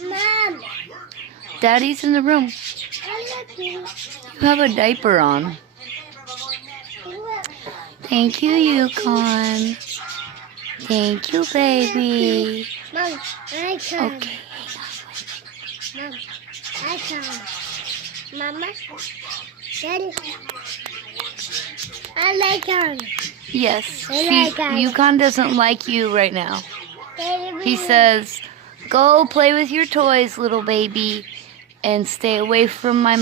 Mom. Daddy's in the room. You have a diaper on. Thank you, Yukon. Thank you, baby. Mom, I can. Okay, Mom, I can. Mama, Daddy, I like him. yes, I like Yukon doesn't like you right now. Daddy, He says, go play with your toys, little baby, and stay away from my